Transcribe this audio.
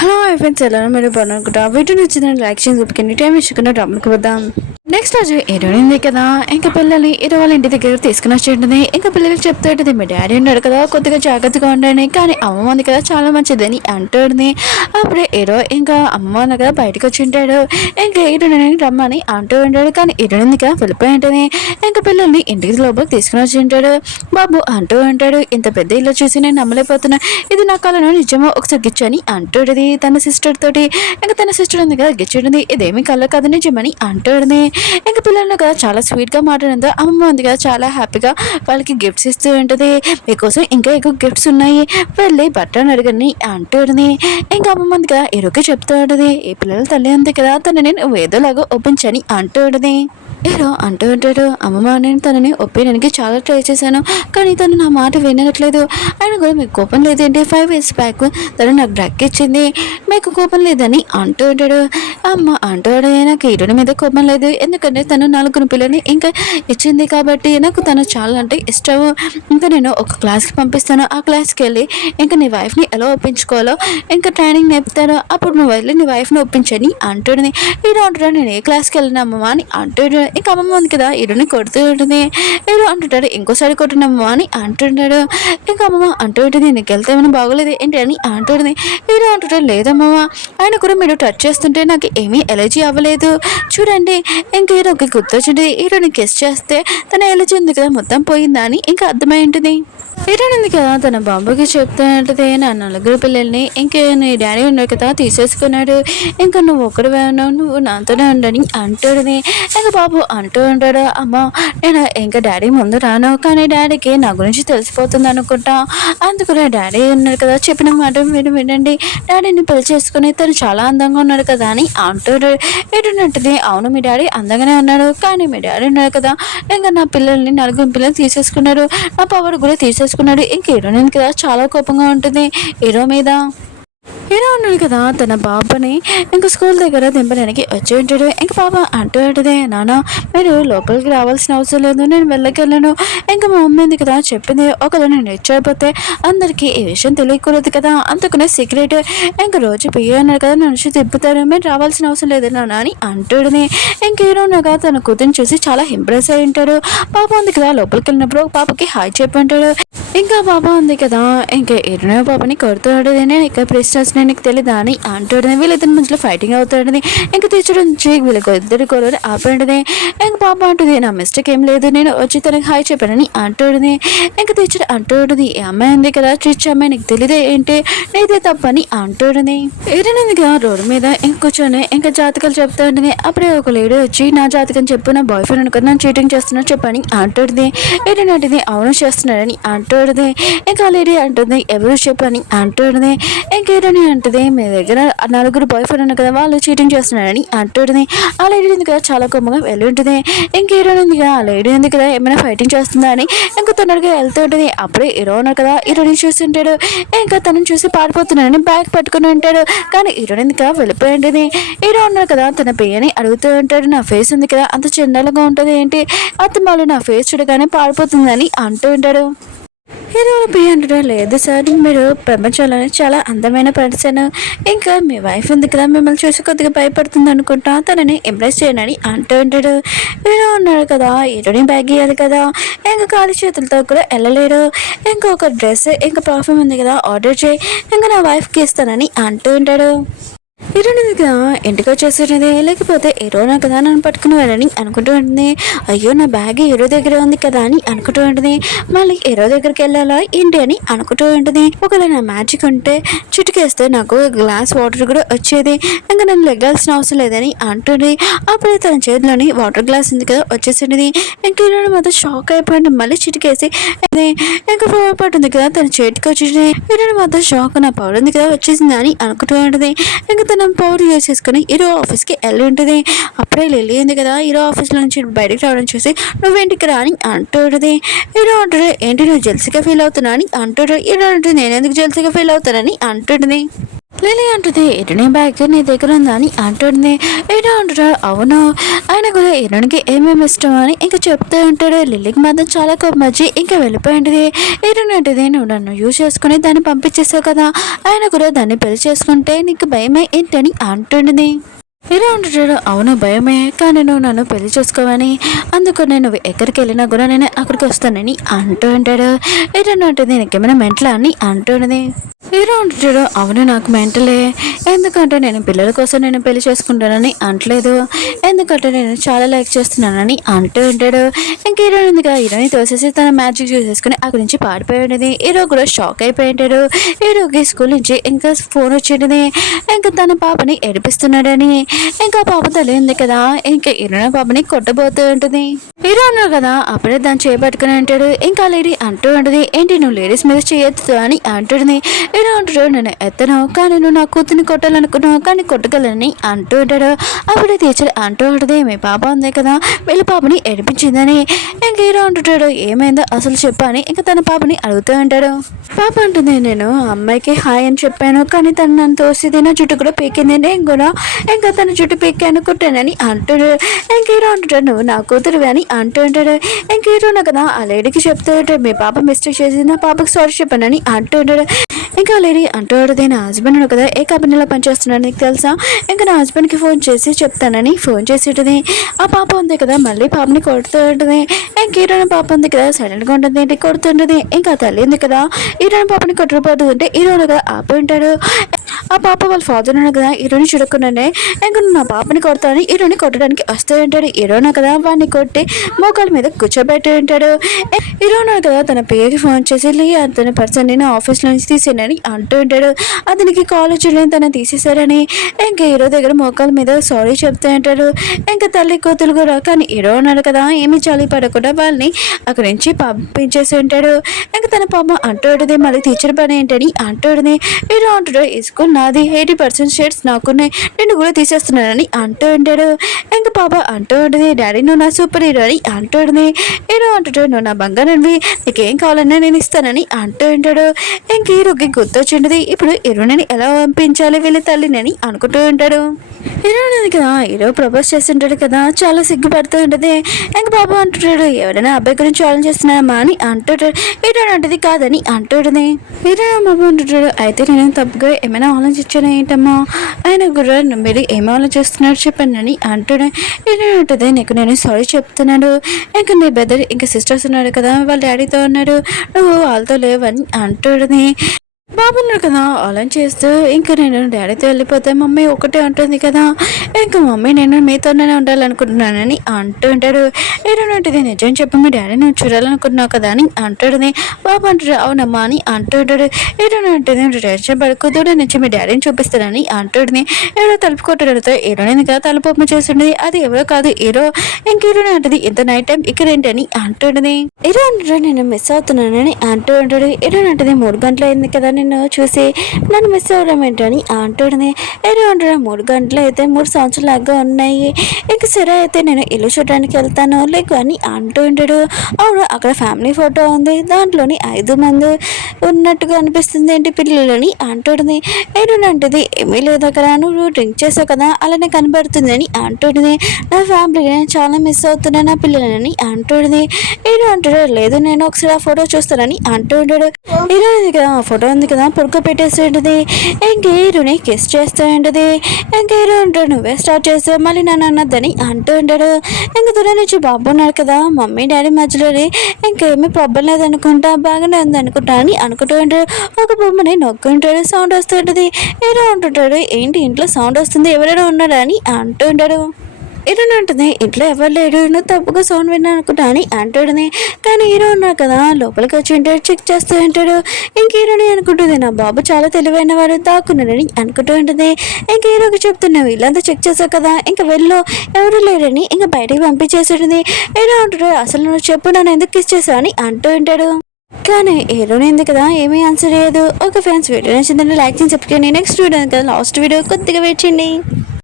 Hello friends, ఎలా మీరు బాగున్నారనుకుంటా. Video నచ్చిందని లైక్ చేసి చూపుకండి. టైం ఇచ్చుకున్న డ్రామాకి వద్దాం. నెక్స్ట్ రోజు ఇరవైంది కదా, ఇంకా పిల్లల్ని ఇరవై వాళ్ళ ఇంటి దగ్గర తీసుకుని వచ్చేటది. ఇంకా పిల్లలకి చెప్తాడు, మీ డాడీ ఉన్నాడు కదా, కొద్దిగా జాగ్రత్తగా ఉండండి, కానీ అమ్మ ఉంది కదా చాలా మంచిదని అంటాడుని. అప్పుడే ఇరవై ఇంకా అమ్మ ఉంది కదా బయటకు వచ్చి ఉంటాడు. ఇంకా ఇరుని రమ్మని అంటూ ఉంటాడు, కానీ ఇరునింది కదా వెళ్ళిపోయి ఉంటుంది. ఇంకా పిల్లల్ని ఇంటికి లోపలికి తీసుకుని వచ్చి ఉంటాడు. బాబు అంటూ ఉంటాడు, ఇంత పెద్ద ఇల్లు చూసి నేను నమ్మలేకపోతున్నా, ఇది నా కళను నిజమో ఒకసారి గిచ్చని అంటాడుది తన సిస్టర్ తోటి. ఇంకా తన సిస్టర్ ఉంది కదా గిచ్చుంది, ఇదేమి కళ్ళ కదా నిజమని అంటాడుది. ఇంకా పిల్లలు కదా చాలా స్వీట్ గా మాట్లాడంతో అమ్మ ఉంది కదా చాలా హ్యాపీగా వాళ్ళకి గిఫ్ట్స్ ఇస్తూ ఉంటుంది. మీకోసం ఇంకా ఎక్కువ గిఫ్ట్స్ ఉన్నాయి, వెళ్ళి బట్టను అడగని అంటాడుది. ఇంకా అమ్మ ఉంది కదా ఎరుకే చెప్తూ ఉంటుంది, ఈ పిల్లల తల్లి ఉంది కదా తనని ఏదోలాగా ఒప్పించని అంటాడుది. ఏదో అంటూ ఉంటాడు, అమ్మమ్మ నేను తనని ఒప్పించడానికి చాలా ట్రై చేశాను, కానీ తను నా మాట వినట్లేదు. ఆయన కూడా మీకు కోపం లేదంటే 5 years బ్యాక్ తను నాకు డ్రగ్ ఇచ్చింది, మీకు కోపం లేదని అంటూ ఉంటాడు. అమ్మ అంటాడు, నాకు హీరోని మీద కోపం లేదు, ఎందుకంటే తను 4 పిల్లని ఇంకా ఇచ్చింది కాబట్టి నాకు తను చాలా అంటే ఇష్టం. ఇంకా నేను ఒక క్లాస్కి పంపిస్తాను, ఆ క్లాస్కి వెళ్ళి ఇంకా నీ వైఫ్ని ఎలా ఒప్పించుకోవాలో ఇంకా ట్రైనింగ్ నేర్పుతాను, అప్పుడు నువ్వు వెళ్ళి నీ వైఫ్ని ఒప్పించని అంటుంది. హీరో అంటాడు, నేను ఏ క్లాస్కి వెళ్ళిన అమ్మమ్మ అని అంటాడు. ఇంకా అమ్మమ్మ ఉంది కదా హీరోని కొడుతూ ఉంటుంది. హీరో అంటుంటాడు, ఇంకోసారి కొట్టినమ్మ అని అంటుంటాడు. ఇంకా అమ్మమ్మ అంటూ ఉంటుంది, నీకు వెళ్తే ఏమైనా బాగోలేదు ఏంటి అని అంటుంది. హీరో అంటుంటాడు, లేదమ్మమ్మ ఆయన కూడా మీరు టచ్ చేస్తుంటే నాకు ఏమీ ఎలర్జీ అవ్వలేదు, చూడండి. ఇంకా హీరోకి గుర్తొచ్చింది, హీరోని కిస్ చేస్తే తన ఎలర్జీ ఉంది కదా మొత్తం పోయిందా అని ఇంకా అర్థమై ఉంటుంది. హీరోయిన్ కదా తన బాబుకి చెప్తూ ఉంటుంది, నా 4 పిల్లల్ని ఇంకా నీ డాడీ ఉన్నాడు కదా తీసేసుకున్నాడు, ఇంకా నువ్వు ఒక్కడివే ఉన్నావు, నువ్వు నాతోనే ఉండని అంటాడుని. ఇంకా బాబు అంటూ ఉంటాడు, అమ్మ నేను ఇంకా డాడీ ముందు రాను, కానీ డాడీకి నా గురించి తెలిసిపోతుంది అనుకుంటా, అందుకనే డాడీ ఉన్నాడు కదా చెప్పిన మాట మీరు వినండి, డాడీని పెళ్లి చేసుకుని తను చాలా అందంగా ఉన్నాడు కదా అని అంటాడు. ఏంటంటే అవును మీ డాడీ అందంగానే ఉన్నాడు, కానీ మీ డాడీ ఉన్నాడు కదా ఇంకా నా పిల్లల్ని 4 పిల్లలు తీసేసుకున్నారు, నా పవర్ కూడా తీసేసుకున్నాడు. ఇంక హీరోయిన్ కదా చాలా కోపంగా ఉంటుంది హీరో మీద. హీరో ఉన్నాడు కదా తన బాబాని ఇంకా స్కూల్ దగ్గర దింపడానికి వచ్చి ఉంటాడు. ఇంక పాప అంటూ ఉంటుంది, నాన్న మీరు లోపలికి రావాల్సిన అవసరం లేదు, నేను వెళ్ళకెళ్ళను, ఇంకా మా మమ్మీ ఉంది కదా చెప్పింది, ఒకవేళ నేను ఇచ్చకపోతే అందరికీ ఈ విషయం తెలియకూడదు కదా, అందుకనే సీక్రెట్, ఇంకా రోజు పియ్య అన్నాడు కదా నన్ను తిప్పుతారు, మీరు రావాల్సిన అవసరం లేదు నాన్న అని అంటాడుని. ఇంక హీరో ఉన్నాగా తన కూతురు చూసి చాలా ఇంప్రెస్ అయి ఉంటాడు. పాప ఉంది కదా లోపలికి వెళ్ళినప్పుడు పాపకి హాయ్ చెప్పి ఉంటాడు. ఇంకా పాప ఉంది కదా ఇంకా హీరో పాపని కొడుతాడు, నేను ఇక్కడ ప్రెస్టర్స్ నీకు తెలియదా అని అంటాడు. వీళ్ళిద్దరి మధ్యలో ఫైటింగ్ అవుతాడని ఇంకా తీర్చడం వీళ్ళకి ఇద్దరు కొరని ఆపండి. ఇంక పాప అంటుంది, నా మిస్టేక్ ఏం లేదు, నేను వచ్చి తనకి హాయ్ చెప్పానని అంటాడుని. ఇంకా తీర్చడం అంటాడుది, ఈ అమ్మాయి ఉంది కదా రిచ్ అమ్మాయి నీకు తెలియదే ఏంటి, నీదే తప్పని అంటాడుని. ఏదైనా కదా రోడ్డు మీద ఇంక కూర్చొని ఇంకా జాతకాలు చెప్తాడుని. అప్పుడే ఒక లేడీ వచ్చి నా జాతకం చెప్పు, నా బాయ్ ఫ్రెండ్ అనుకుని నన్ను చీటింగ్ చేస్తున్నా చెప్పని అంటాడుది. ఏంటంటే అవును చేస్తున్నాడని అంటాడుది. ఇంకా లేడీ అంటుంది, ఎవరు చెప్పని అంటాడుది. ఇంకేడని అంటది, మీ దగ్గర 4 బాయ్ ఫ్రెండ్ ఉన్నారు కదా వాళ్ళు చీటింగ్ చేస్తున్నారని అంటుంది. ఆ లేడీ ఉంది కదా చాలా కొమ్మగా వెళ్ళి ఉంటుంది. ఇంకేడో ఉంది కదా ఆ లేడీ ఉంది కదా ఏమైనా ఫైటింగ్ చేస్తుందా అని ఇంకా తొందరగా వెళ్తూ ఉంటుంది. అప్పుడే హీరో ఉన్నారు కదా హీరోని చూస్తుంటాడు. ఇంకా తనని చూసి పారిపోతున్నాడని బ్యాగ్ పట్టుకుని ఉంటాడు, కానీ హీరోని ఉంది కదా వెళ్ళిపోయి ఉంటుంది. హీరో ఉన్నారు కదా తన పేయని అడుగుతూ ఉంటాడు, నా ఫేస్ ఉంది కదా అంత చిన్నగా ఉంటుంది ఏంటి, అత్తమాలు నా ఫేస్ చూడగానే పారిపోతుందని అంటూ ఉంటాడు. హీరో పి అంటాడు, లేదు సార్ మీరు ప్రపంచంలోనే చాలా అందమైన పర్సన్, ఇంకా మీ వైఫ్ ఉంది కదా మిమ్మల్ని చూసి కొద్దిగా భయపడుతుంది అనుకుంటా, తనని ఎంప్రెస్ చేయనని అంటూ ఉంటాడు. హీరో ఉన్నాడు కదా హీరోని బ్యాగ్ ఇవ్వాలి కదా, ఇంకా ఖాళీ చేతులతో కూడా వెళ్ళలేడు. ఇంకా ఒక డ్రెస్ ఇంకా పర్ఫ్యూమ్ ఉంది కదా ఆర్డర్ చేయి, ఇంకా నా వైఫ్కి ఇస్తానని అంటూ ఉంటాడు. హీరోని కదా ఇంటికి వచ్చేసేది, లేకపోతే హీరోనా కదా నన్ను పట్టుకుని వెళ్ళని అనుకుంటూ ఉంటుంది. అయ్యో నా బ్యాగ్ హీరో దగ్గర ఉంది కదా అని అనుకుంటూ ఉంటుంది. మళ్ళీ హీరో దగ్గరికి వెళ్ళాలా ఏంటి అని అనుకుంటూ ఉంటుంది. ఒకవేళ నా మ్యాజిక్ ఉంటే చిటికేస్తే నాకు గ్లాస్ వాటర్ కూడా వచ్చేది, ఇంకా నన్ను లెగ్గాల్సిన అవసరం లేదని అంటుంది. అప్పుడే తన చేతిలోని వాటర్ గ్లాస్ ఉంది కదా వచ్చేసింది. ఇంకా హీరోని మాత్రం షాక్ అయిపోయింది, మళ్ళీ చిటికేసి ఇంకా పవర్ పట్టుంది కదా తన చేతికి వచ్చేసింది. హీరోని మాత్రం షాక్, నా పవర్ ఉంది కదా వచ్చేసింది అని అనుకుంటూ ఉంటుంది. ఇంకా తన పవర్ యూజ్ చేసుకుని హీరో ఆఫీస్కి వెళ్ళి ఉంటుంది. అప్పుడే లిల్లీ ఉంది కదా హీరో ఆఫీస్లో నుంచి బయటకు రావడం చూసి నువ్వేంటికి రా అని అంటుంది. హీరో అంటాడు, ఏంటి నువ్వు జెల్సీగా ఫీల్ అవుతున్నా అని అంటాడు. హీరో అంటే నేను ఎందుకు జెల్సీగా ఫీల్ అవుతానని అంటుంది. లిలీ అంటుంది ఇరుని బ్యాగ్ నీ దగ్గర ఉందా అని అంటుంది. ఇటు అంటాడు అవును, ఆయన కూడా ఇరునికి ఏమేమి ఇష్టం అని ఇంకా చెప్తూ ఉంటాడు. లిల్లీకి మాత్రం చాలా కోపం వచ్చి ఇంకా వెళ్ళిపోయింది. ఇరుని అంటుంది నువ్వు నన్ను యూజ్ చేసుకుని దాన్ని పంపించేసావు కదా, ఆయన కూడా దాన్ని పెళ్లి చేసుకుంటే నీకు భయమే ఏంటని అంటుండేది. ఇలా ఉంటాడు అవును భయమే, కానీ నువ్వు నన్ను పెళ్లి చేసుకోవని, అందుకు నేను ఎక్కడికి వెళ్ళినా కూడా నేను అక్కడికి వస్తానని అంటూ ఉంటాడు. ఇరన్ ఉంటుంది నీకేమైనా మెంటలా అని అంటున్నది. హీరో ఉంటాడు అవును నాకు మెంటలే, ఎందుకంటే నేను పిల్లల కోసం నేను పెళ్లి చేసుకుంటానని అంటలేదు, ఎందుకంటే నేను చాలా లైక్ చేస్తున్నానని అంటూ ఉంటాడు. ఇంక హీరో ఎందుకు హీరోని తోసేసి తన మ్యాజిక్ చూసేసుకుని అక్కడి నుంచి పారిపోయి ఉండేది. హీరో కూడా షాక్ అయిపోయి ఉంటాడు. హీరోకి స్కూల్ నుంచి ఇంకా ఫోన్ వచ్చింది, ఇంకా తన పాపని ఏడిపిస్తున్నాడని. ఇంకా పాప తెలియంది కదా, ఇంకా హీరో పాపని కొట్టబోతూ ఉంటుంది. హీరో అన్నారు కదా అప్పుడే దాన్ని చేపట్టుకుని అంటాడు. ఇంకా లేడీ అంటూ ఉంటుంది ఏంటి నువ్వు లేడీస్ మీద చేయొద్దు అని అంటుంది. హీరో అంటాడు నేను ఎత్తను, కానీ నువ్వు నా కూతుర్ని కొట్టాలనుకున్నావు కానీ కొట్టగలని అంటూ ఉంటాడు. అప్పుడే టీచర్ అంటూ ఉంటుంది మీ పాప ఉంది కదా వీళ్ళ పాపని ఏడిపించిందని. ఇంక హీరో అంటుంటాడు ఏమైందో అసలు చెప్పని ఇంకా తన పాపని అడుగుతూ ఉంటాడు. పాప అంటుంది నేను అమ్మాయికి హాయ్ అని చెప్పాను, కానీ తను నన్ను తోసిది నా జుట్టు కూడా పీకింది, నేను కూడా ఇంకా తన జుట్టు పీకాను కుట్టానని అంటాడు. ఇంక హీరో అంటాడు నువ్వు నా కూతురు అని అంటూ ఉంటాడు. ఇంక హీరోను కదా ఆ లేడీకి చెప్తూ ఉంటాడు మీ పాప మిస్టేక్ చేసి నా పాపకు సారీ చెప్పానని అంటూ ఉంటాడు. ఇంకా లేడీ అంటూ ఉంటుంది నా హస్బెండ్ కదా ఏ కంపెనీలో పనిచేస్తున్నాడు నీకు తెలుసా, ఇంకా నా హస్బెండ్కి ఫోన్ చేసి చెప్తానని ఫోన్ చేసి ఉంటుంది. ఆ పాప ఉంది కదా మళ్ళీ పాపని కొడుతూ ఉంటుంది. ఇంక హీరోని పాప ఉంది కదా సైలెంట్గా ఉంటుంది ఏంటి కొడుతుంటుంది. ఇంకా తల్లి ఉంది కదా హీరోని పాపని కొట్టకపోతుంటే హీరోను కదా ఆపి ఉంటాడు. ఆ పాప వాళ్ళ ఫాదర్ ఉన్నాడు కదా హీరోని చూడకుండానే ఇంకా నా పాపని కొడతానని హీరోని కొట్టడానికి వస్తూ ఉంటాడు. హీరోనా కదా వాడిని కొట్టి మోకాల మీద కూర్చోబెట్టి ఉంటాడు. హీరోనా కదా తన పేరుకి ఫోన్ చేసి అతని పర్సన్ నేను ఆఫీస్లో నుంచి తీసేనని అంటూ ఉంటాడు. అతనికి కాల్ వచ్చి తను తీసేశారని ఇంకా హీరో దగ్గర మోకాల మీద సారీ చెప్తూ ఉంటాడు. ఇంకా తల్లి కూతురు కూడా కానీ హీరో ఉన్నాడు కదా ఏమి చాలి పడకుండా వాళ్ళని అక్కడి నుంచి పంపించేసి ఉంటాడు. ఇంకా తన పాప అంటూ ఉంటుంది మళ్ళీ టీచర్ పని ఏంటని అంటూ ఉంటుంది. హీరో అంటాడు ఈ స్కూల్ నాది 80% షేర్స్ నాకున్నాయి, నేను కూడా తీసేస్తున్నానని అంటూ ఉంటాడు. ఇంకా పాప అంటూ ఉంటుంది డాడీ నువ్వు నా సూపర్ హీరో అని అంటూ ఉంటుంది. హీరో అంటాడు నువ్వు నా బంగారానివి నీకేం కావాలన్నా నేను ఇస్తానని అంటూ ఉంటాడు. ఇంక హీరోకి గుర్తొచ్చింది ఇప్పుడు హీరోని ఎలా పంపించాలి వీళ్ళ తల్లిని అనుకుంటూ ఉంటాడు. హీరోయిన్ కదా హీరో ప్రపోజ్ చేస్తుంటాడు కదా చాలా సిగ్గుపడుతూ ఉంటుంది. ఇంక బాబు అంటుంటాడు ఎవరైనా అబ్బాయి గురించి ఆలోచిస్తున్నామా అని అంటుంటాడు. హీరోయిన్ అంటది కాదని అంటుంటుంది. హీరోయిన్ బాబు అంటుంటాడు అయితే నేను తప్పుగా ఏమైనా ఆలోచించాను ఏంటమ్మా, ఆయన కూడా మీరు ఏం ఆలోచిస్తున్నాడు చెప్పండి అని అంటాడు. హీరోయిన్ ఉంటుంది నీకు నేను సారీ చెప్తున్నాడు, ఇంకా నీ బెదర్ ఇంకా సిస్టర్స్ ఉన్నాడు కదా వాళ్ళ డాడీతో ఉన్నాడు నువ్వు వాళ్ళతో లేవని అంటుంది. బాబున్నాడు కదా అలా చేస్తూ ఇంకా నేను డాడీతో వెళ్ళిపోతే మమ్మీ ఒకటే ఉంటుంది కదా, ఇంకా మమ్మీ నేను మీతోనే ఉండాలనుకుంటున్నానని అంటూ ఉంటాడు. ఏదైనా నిజం చెప్పి మీ డాడీ నేను చూడాలనుకుంటున్నావు కదా అని అంటాడు. బాబు అంటాడు అవునమ్మా అని అంటూ ఉంటాడు. ఏదైనా టెన్షన్ పడుకోదు నుంచి మీ డాడీని చూపిస్తానని అంటాడుని. ఏదో తలుపు కొట్టడంతో హీరోని కదా తలుపు ఓపెన్ చేస్తుండేది, అది ఎవరో కాదు హీరో. ఇంక హీరోని అంటది ఇంత నైట్ టైం ఇక్కడ ఏంటని అంటుండది. హీరో అంటాడు నేను మిస్ అవుతున్నానని అంటూ ఉంటాడు. హీరోని అంటది 3 గంటలు అయింది కదా నిన్ను చూసి నన్ను మిస్ అవ్వడం ఏంటని అంటుంది. ఏదో అంటాడు 3 గంటలు అయితే 3 సంవత్సరాలుగా ఉన్నాయి, ఇంక సరే అయితే నేను ఇల్లు చూడడానికి వెళ్తాను లేక అని అంటూ ఉంటాడు. అవును అక్కడ ఫ్యామిలీ ఫోటో ఉంది, దాంట్లోని 5 మంది ఉన్నట్టుగా అనిపిస్తుంది ఏంటి పిల్లలని అంటుంది. ఏదో అంటుంది ఏమీ లేదు అక్కడ నువ్వు డ్రింక్ చేసావు కదా అలానే కనబడుతుంది అని అంటుంది. నా ఫ్యామిలీని నేను చాలా మిస్ అవుతున్నా నా పిల్లలని అంటుంది. ఏదో అంటాడు లేదు నేను ఒకసారి ఆ ఫోటో చూస్తానని అంటూ ఉంటాడు. హీరో కదా ఆ ఫోటో ఉంది కదా పుడుక పెట్టేసి ఉంటుంది. ఇంక హీరోని కిస్ చేస్తూ ఉంటుంది. ఇంక హీరో అంటాడు నువ్వే స్టార్ట్ చేస్తావు మళ్ళీ నన్ను అన్నద్దని అంటూ ఉంటాడు. ఇంక దూరం నుంచి బాబు ఉన్నాడు కదా మమ్మీ డాడీ మధ్యలోని ఇంకేమీ ప్రాబ్లం లేదనుకుంటా బాగానే ఉంది అనుకుంటా అని అనుకుంటూ ఉంటాడు. ఒక బొమ్మని నొక్కుంటాడు, సౌండ్ వస్తుంటుంది. హీరో అంటుంటాడు ఏంటి ఇంట్లో సౌండ్ వస్తుంది ఎవరైనా ఉన్నాడా అని అంటూ ఉంటాడు. హీరోని అంటుంది ఇంట్లో ఎవరు లేడు నువ్వు తప్పుగా సౌండ్ విన్నా అనుకుంటా అని అంటాడుని. కానీ హీరో ఉన్నాడు కదా లోపలికి వచ్చి ఉంటాడు చెక్ చేస్తూ ఉంటాడు. ఇంక హీరోని అనుకుంటుంది నా బాబు చాలా తెలివైన వాడు దాక్కున్నాడని అనుకుంటూ ఉంటుంది. ఇంక హీరోకి చెప్తున్నావు వీళ్ళంతా చెక్ చేసావు కదా ఇంకా వెళ్ళు ఎవరు లేరని ఇంకా బయటికి పంపించేసాడుని. హీరో అంటాడు అసలు నువ్వు చెప్పు నన్ను ఎందుకు కిస్ చేసావు అని అంటూ ఉంటాడు. కానీ హీరోని ఉంది కదా ఏమీ ఆన్సర్ చేయదు. ఓకే ఫ్రెండ్స్ వీడియో నచ్చిందంటే లైక్ చేసి చెప్పుకోండి. నెక్స్ట్ వీడియో కదా లాస్ట్ వీడియో కొద్దిగా వెయిట్ చేయండి.